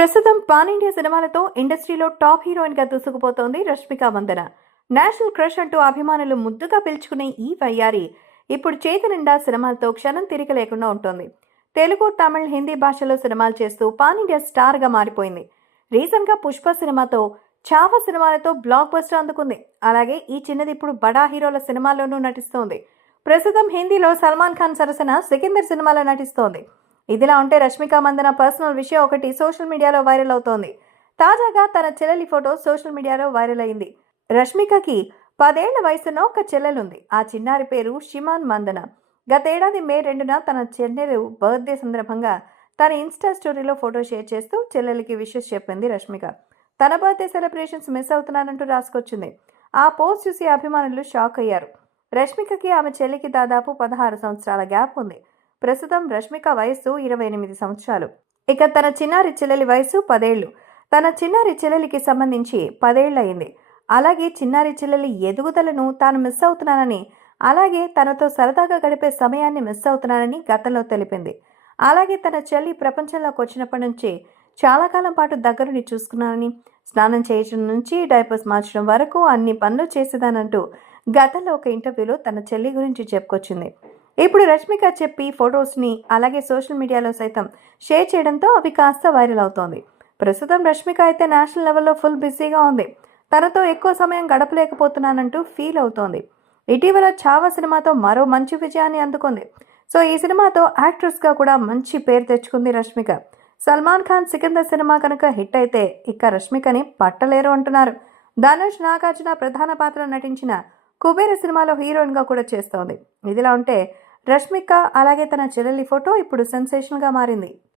ప్రస్తుతం pan India సినిమాలతో ఇండస్ట్రీలో టాప్ హీరోయిన్ గా దూసుకుపోతోంది రష్మిక మందన. నేషనల్ క్రష్ అంటూ అభిమానులు ముద్దుగా పిలుచుకునే ఈ వయ్యారి ఇప్పుడు చేతి నిండా సినిమాలతో క్షణం తిరిగి లేకుండా ఉంటుంది. తెలుగు, తమిళ్, హిందీ భాషలో సినిమాలు చేస్తూ పాన్ ఇండియా స్టార్ గా మారిపోయింది. రీసెంట్ గా పుష్ప సినిమాతో, చావా సినిమాలతో బ్లాక్ బస్టర్ అందుకుంది. అలాగే ఈ చిన్నది ఇప్పుడు బడా హీరోల సినిమాల్లోనూ నటిస్తోంది. ప్రస్తుతం హిందీలో సల్మాన్ ఖాన్ సరసన సికిందర్ సినిమాలో నటిస్తోంది. ఇదిలా ఉంటే రష్మిక మందన పర్సనల్ విషయం ఒకటి సోషల్ మీడియాలో వైరల్ అవుతోంది. తాజాగా తన చెల్లెలి ఫోటో సోషల్ మీడియాలో వైరల్ అయింది. రష్మికకి 10 ఏళ్ల వయసున్న ఒక చెల్లెలుంది. ఆ చిన్నారి పేరు షిమాన్ మందన. గతేడాది మే 2న తన చెల్లెలు బర్త్డే సందర్భంగా తన ఇన్స్టా స్టోరీలో ఫోటో షేర్ చేస్తూ చెల్లెలికి విషెస్ చెప్పింది రష్మిక. తన బర్త్డే సెలబ్రేషన్స్ మిస్ అవుతున్నానంటూ రాసుకొచ్చింది. ఆ పోస్ట్ చూసి అభిమానులు షాక్ అయ్యారు. రష్మికకి ఆమె చెల్లికి దాదాపు 16 సంవత్సరాల గ్యాప్ ఉంది. ప్రస్తుతం రష్మిక వయస్సు 28 సంవత్సరాలు. ఇక తన చిన్నారి చెల్లెలి వయసు 10 ఏళ్లు. తన చిన్నారి చెల్లెలికి సంబంధించి 10 ఏళ్లయింది. అలాగే చిన్నారి చెల్లెలి ఎదుగుదలను తాను మిస్ అవుతున్నానని, అలాగే తనతో సరదాగా గడిపే సమయాన్ని మిస్ అవుతున్నానని గతంలో తెలిపింది. అలాగే తన చెల్లి ప్రపంచంలోకి వచ్చినప్పటి నుంచి చాలా కాలం పాటు దగ్గరుండి చూసుకున్నానని, స్నానం చేయడం నుంచి డైపర్స్ మార్చడం వరకు అన్ని పనులు చేసేదానంటూ గతంలో ఒక ఇంటర్వ్యూలో తన చెల్లి గురించి చెప్పుకొచ్చింది. ఇప్పుడు రష్మిక చెప్పి ఫొటోస్ని అలాగే సోషల్ మీడియాలో సైతం షేర్ చేయడంతో అవి కాస్త వైరల్ అవుతోంది. ప్రస్తుతం రష్మిక అయితే నేషనల్ లెవెల్లో ఫుల్ బిజీగా ఉంది. తనతో ఎక్కువ సమయం గడపలేకపోతున్నానంటూ ఫీల్ అవుతోంది. ఇటీవల చావా సినిమాతో మరో మంచి విజయాన్ని అందుకుంది. సో ఈ సినిమాతో యాక్ట్రెస్గా కూడా మంచి పేరు తెచ్చుకుంది రష్మిక. సల్మాన్ ఖాన్ సికిందర్ సినిమా కనుక హిట్ అయితే ఇక రష్మికని పట్టలేరు అంటున్నారు. ధనుష్, నాగార్జున ప్రధాన పాత్ర నటించిన కుబేర సినిమాలో హీరోయిన్గా కూడా చేస్తోంది. ఇదిలా ఉంటే రష్మిక అలాగే తన చెల్లెలి ఫోటో ఇప్పుడు సెన్సేషన్గా మారింది.